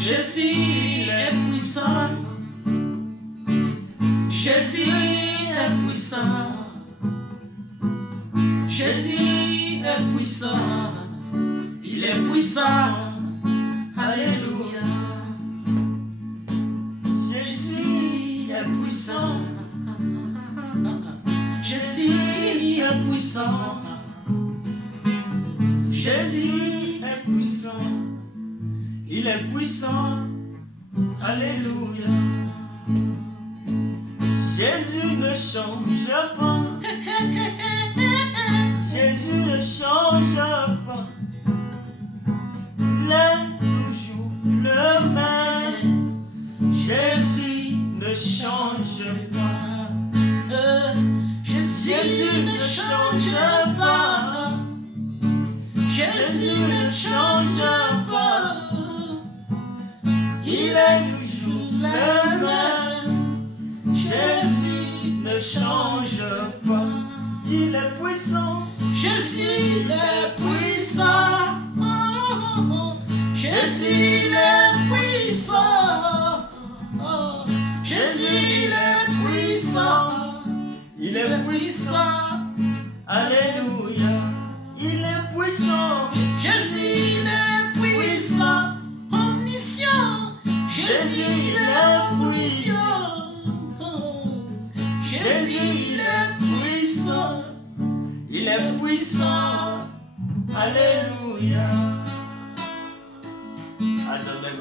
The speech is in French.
Jésus est puissant. Jésus est puissant. Jésus est puissant. Il est puissant. Alléluia. Jésus est puissant. Jésus est puissant. Jésus est puissant. Il est puissant. Alléluia. Jésus ne change pas. Jésus ne change pas. Il est toujours le même. Jésus ne change pas. Jésus ne change pas. Jésus ne change pas. Il est toujours le même. Jésus ne change pas. Il est puissant. Jésus est puissant. Jésus est puissant. Jésus est puissant. Il est puissant. Alléluia. Il est puissant. Jésus est puissant. Omniscient. Jésus est puissant. Jésus est puissant. Il est puissant. Alléluia. Attendez,